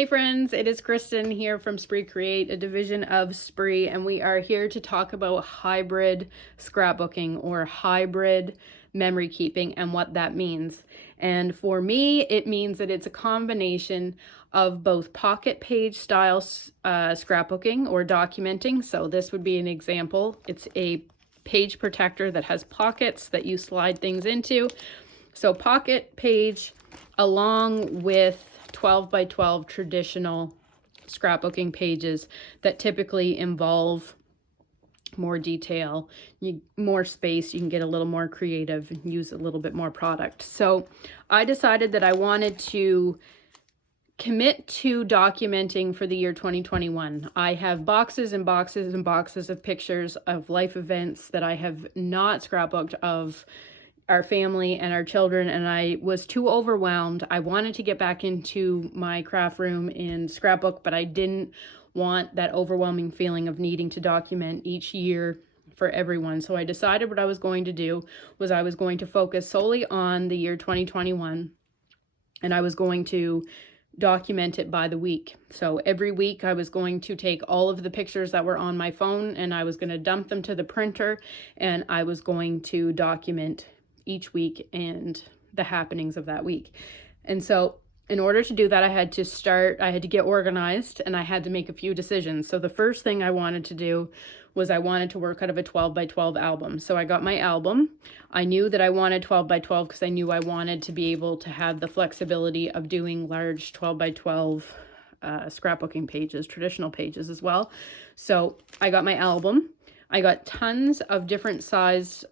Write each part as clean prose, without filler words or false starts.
Hey friends, it is Kristen here from Spree Create, a division of Spree, and we are here to talk about hybrid scrapbooking or hybrid memory keeping and what that means. And for me, it means that it's a combination of both pocket page style scrapbooking or documenting. So this would be an example. It's a page protector that has pockets that you slide things into. So pocket page along with 12 by 12 traditional scrapbooking pages that typically involve more detail, more space. You can get a little more creative and use a little bit more product. So I decided that I wanted to commit to documenting for the year 2021. I have boxes and boxes and boxes of pictures of life events that I have not scrapbooked of our family and our children, and I was too overwhelmed. I wanted to get back into my craft room and scrapbook, but I didn't want that overwhelming feeling of needing to document each year for everyone. So I decided what I was going to do was I was going to focus solely on the year 2021, and I was going to document it by the week. So every week I was going to take all of the pictures that were on my phone and I was going to dump them to the printer, and I was going to document each week and the happenings of that week. And so in order to do that, I had to get organized and I had to make a few decisions. So the first thing I wanted to do was I wanted to work out of a 12 by 12 album. So I got my album. I knew that I wanted 12 by 12 because I knew I wanted to be able to have the flexibility of doing large 12 by 12 scrapbooking pages, traditional pages as well. So I got my album. I got tons of different size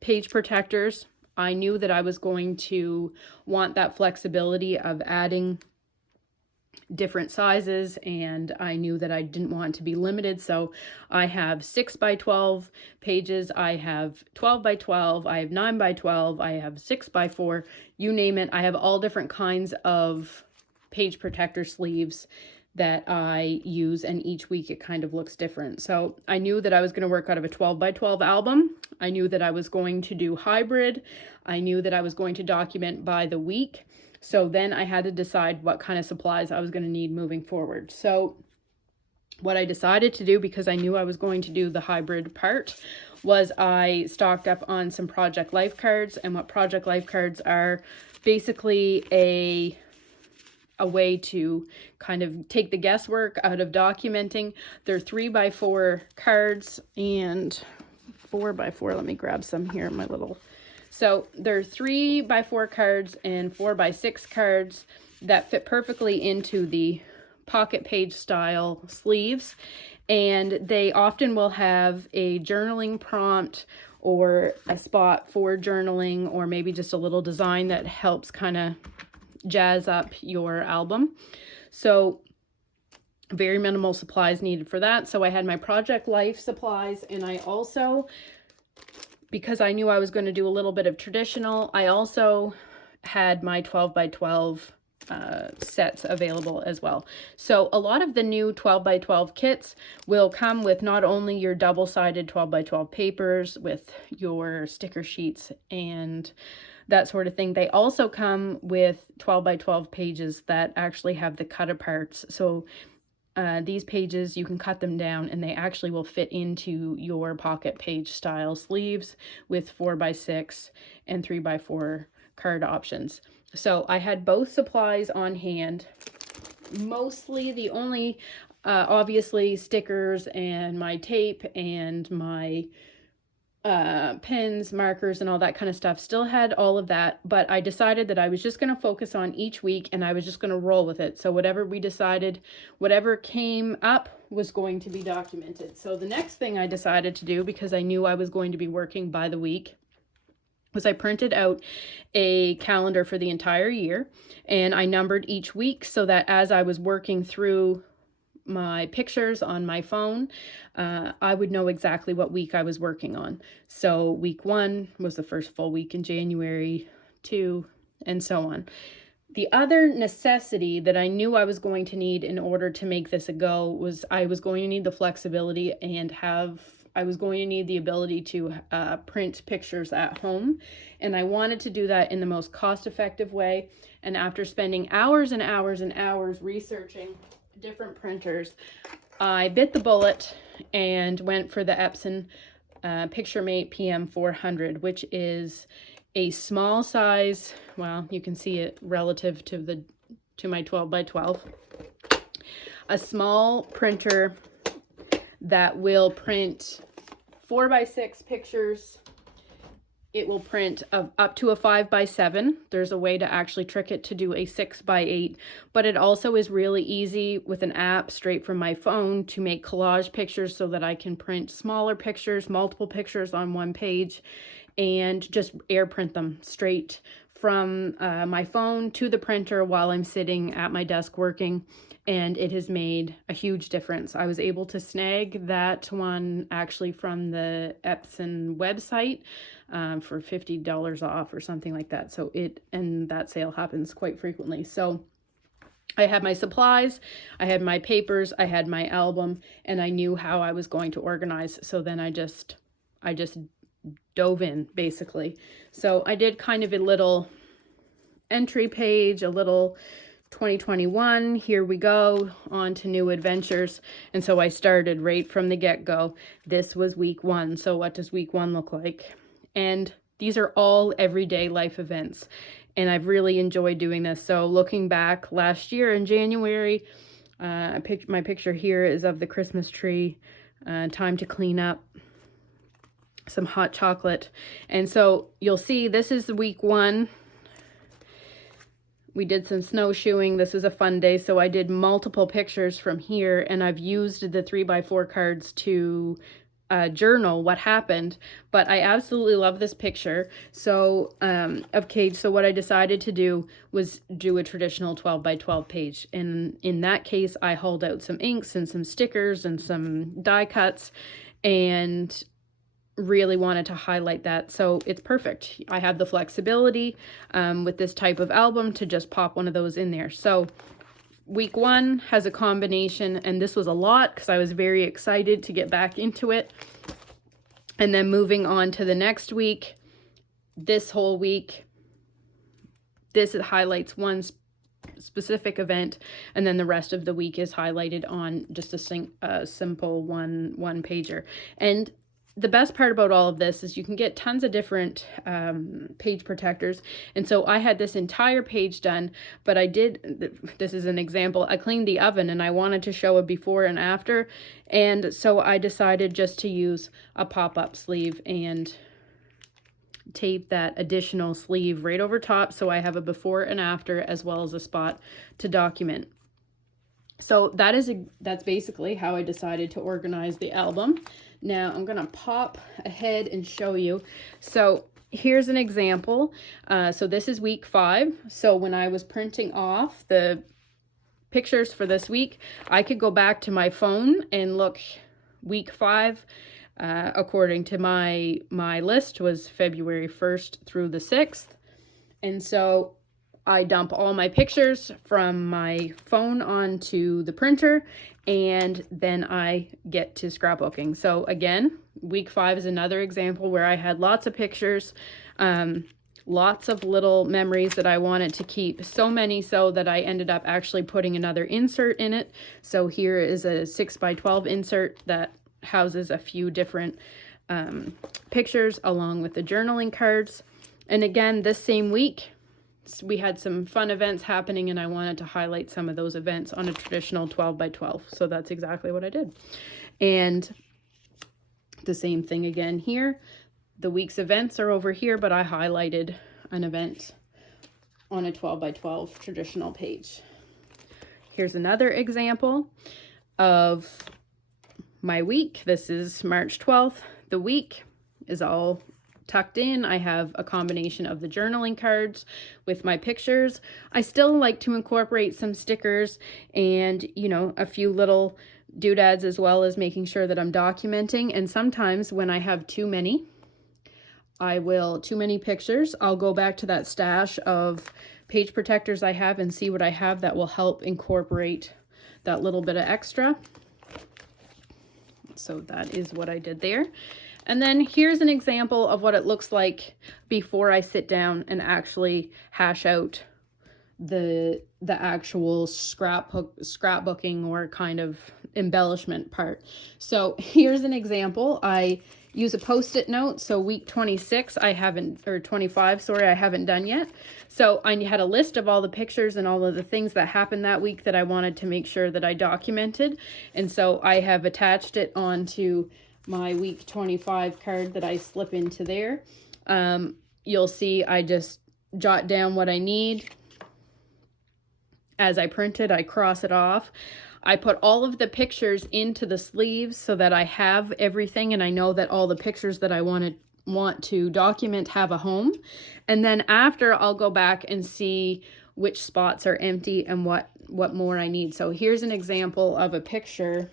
page protectors. I knew that I was going to want that flexibility of adding different sizes, and I knew that I didn't want to be limited. So I have 6 by 12 pages, I have 12 by 12, I have 9 by 12, I have 6 by 4, you name it. I have all different kinds of page protector sleeves that I use, and each week it kind of looks different. So I knew that I was going to work out of a 12 by 12 album. I knew that I was going to do hybrid. I knew that I was going to document by the week. So then I had to decide what kind of supplies I was going to need moving forward. So what I decided to do, because I knew I was going to do the hybrid part, was I stocked up on some Project Life cards. And what Project Life cards are, basically a way to kind of take the guesswork out of documenting. They're 3 by 4 cards and 4 by 4. Let me grab some here in my little. So they're 3 by 4 cards and 4 by 6 cards that fit perfectly into the pocket page style sleeves. And they often will have a journaling prompt or a spot for journaling, or maybe just a little design that helps kind of jazz up your album. So very minimal supplies needed for that. So I had my Project Life supplies, and I also, because I knew I was going to do a little bit of traditional, I also had my 12 by 12 sets available as well. So a lot of the new 12 by 12 kits will come with not only your double-sided 12 by 12 papers with your sticker sheets and that sort of thing. They also come with 12 by 12 pages that actually have the cut aparts. So these pages, you can cut them down and they actually will fit into your pocket page style sleeves with 4 by 6 and 3 by 4 card options. So I had both supplies on hand. Mostly the only, obviously stickers and my tape and my pens, markers, and all that kind of stuff. Still had all of that, but I decided that I was just going to focus on each week and I was just going to roll with it. So whatever we decided, whatever came up was going to be documented. So the next thing I decided to do, because I knew I was going to be working by the week, was I printed out a calendar for the entire year, and I numbered each week so that as I was working through my pictures on my phone, I would know exactly what week I was working on. So week 1 was the first full week in January, 2, and so on. The other necessity that I knew I was going to need in order to make this a go was I was going to need the flexibility and have I was going to need the ability to print pictures at home, and I wanted to do that in the most cost-effective way. And after spending hours and hours and hours researching different printers, I bit the bullet and went for the Epson PictureMate PM400, which is a small size. Well, you can see it relative to my 12 by 12. A small printer that will print 4 by 6 pictures. It will print up to a 5 by 7. There's a way to actually trick it to do a 6 by 8, but it also is really easy with an app straight from my phone to make collage pictures so that I can print smaller pictures, multiple pictures on one page, and just air print them straight from my phone to the printer while I'm sitting at my desk working. And it has made a huge difference. I was able to snag that one actually from the Epson website for $50 off or something like that. So and that sale happens quite frequently. So I had my supplies, I had my papers, I had my album, and I knew how I was going to organize. So then I just dove in, basically. So I did kind of a little entry page, a little 2021, here we go, on to new adventures. And so I started right from the get-go. This was week 1. So what does week 1 look like? And these are all everyday life events. And I've really enjoyed doing this. So looking back last year in January, my picture here is of the Christmas tree. Time to clean up. Some hot chocolate. And so you'll see this is week 1. We did some snowshoeing. This was a fun day, so I did multiple pictures from here, and I've used the 3x4 cards to journal what happened. But I absolutely love this picture of Cage. So what I decided to do was do a traditional 12 by 12 page. And in that case, I hauled out some inks and some stickers and some die cuts, and really wanted to highlight that. So it's perfect. I have the flexibility with this type of album to just pop one of those in there. So week 1 has a combination, and this was a lot because I was very excited to get back into it. And then moving on to the next week, this whole week, this highlights one specific event, and then the rest of the week is highlighted on just a simple one pager. And the best part about all of this is you can get tons of different page protectors. And so I had this entire page done, but this is an example, I cleaned the oven and I wanted to show a before and after. And so I decided just to use a pop-up sleeve and tape that additional sleeve right over top. So I have a before and after, as well as a spot to document. So that's basically how I decided to organize the album. Now I'm going to pop ahead and show you. So here's an example. So this is week 5. So when I was printing off the pictures for this week, I could go back to my phone and look week 5. According to my list was February 1st through the 6th. And so I dump all my pictures from my phone onto the printer, and then I get to scrapbooking. So again, week 5 is another example where I had lots of pictures, lots of little memories that I wanted to keep. So many so that I ended up actually putting another insert in it. So here is a 6 by 12 insert that houses a few different pictures along with the journaling cards. And again, this same week, we had some fun events happening, and I wanted to highlight some of those events on a traditional 12 by 12. So that's exactly what I did. And the same thing again here. The week's events are over here, but I highlighted an event on a 12 by 12 traditional page. Here's another example of my week. This is March 12th. The week is all tucked in. I have a combination of the journaling cards with my pictures. I still like to incorporate some stickers and, a few little doodads, as well as making sure that I'm documenting. And sometimes when I have too many pictures, I'll go back to that stash of page protectors I have and see what I have that will help incorporate that little bit of extra. So that is what I did there. And then here's an example of what it looks like before I sit down and actually hash out the actual scrapbooking or kind of embellishment part. So here's an example. I use a post-it note. So week 26, I haven't, or 25, sorry, I haven't done yet. So I had a list of all the pictures and all of the things that happened that week that I wanted to make sure that I documented. And so I have attached it onto my week 25 card that I slip into there. You'll see I just jot down what I need. As I print it, I cross it off. I put all of the pictures into the sleeves so that I have everything and I know that all the pictures that I want to document have a home. And then after, I'll go back and see which spots are empty and what more I need. So here's an example of a picture.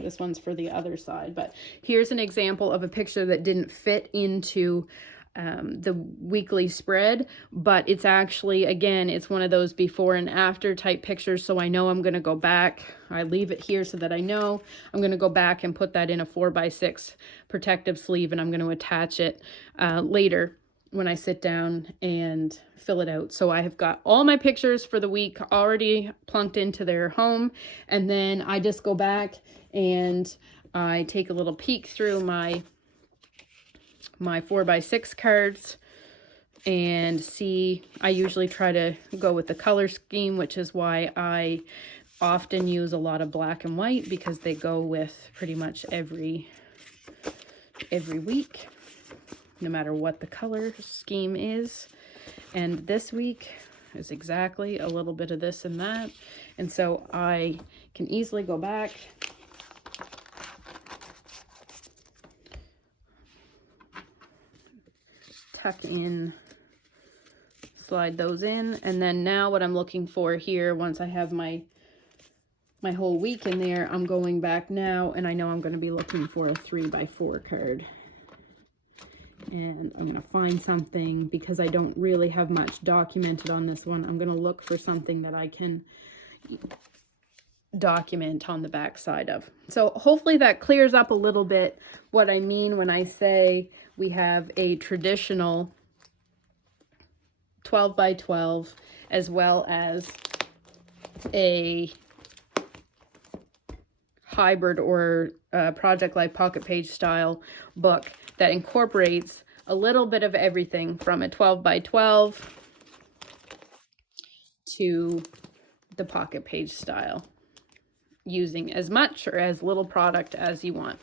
This one's for the other side, but here's an example of a picture that didn't fit into the weekly spread, but it's actually, again, it's one of those before and after type pictures. So I know I'm going to go back. I leave it here so that I know I'm going to go back and put that in a 4x6 protective sleeve, and I'm going to attach it later when I sit down and fill it out. So I have got all my pictures for the week already plunked into their home, and then I just go back and I take a little peek through my 4x6 cards and see. I usually try to go with the color scheme, which is why I often use a lot of black and white, because they go with pretty much every week, no matter what the color scheme is. And this week is exactly a little bit of this and that, and so I can easily go back, tuck in, slide those in, and then now what I'm looking for here, once I have my whole week in there, I'm going back now and I know I'm going to be looking for a 3x4 card. And I'm going to find something, because I don't really have much documented on this one. I'm going to look for something that I can document on the back side of. So hopefully that clears up a little bit what I mean when I say we have a traditional 12x12 as well as a hybrid or Project Life pocket page style book that incorporates a little bit of everything from a 12x12 to the pocket page style, using as much or as little product as you want.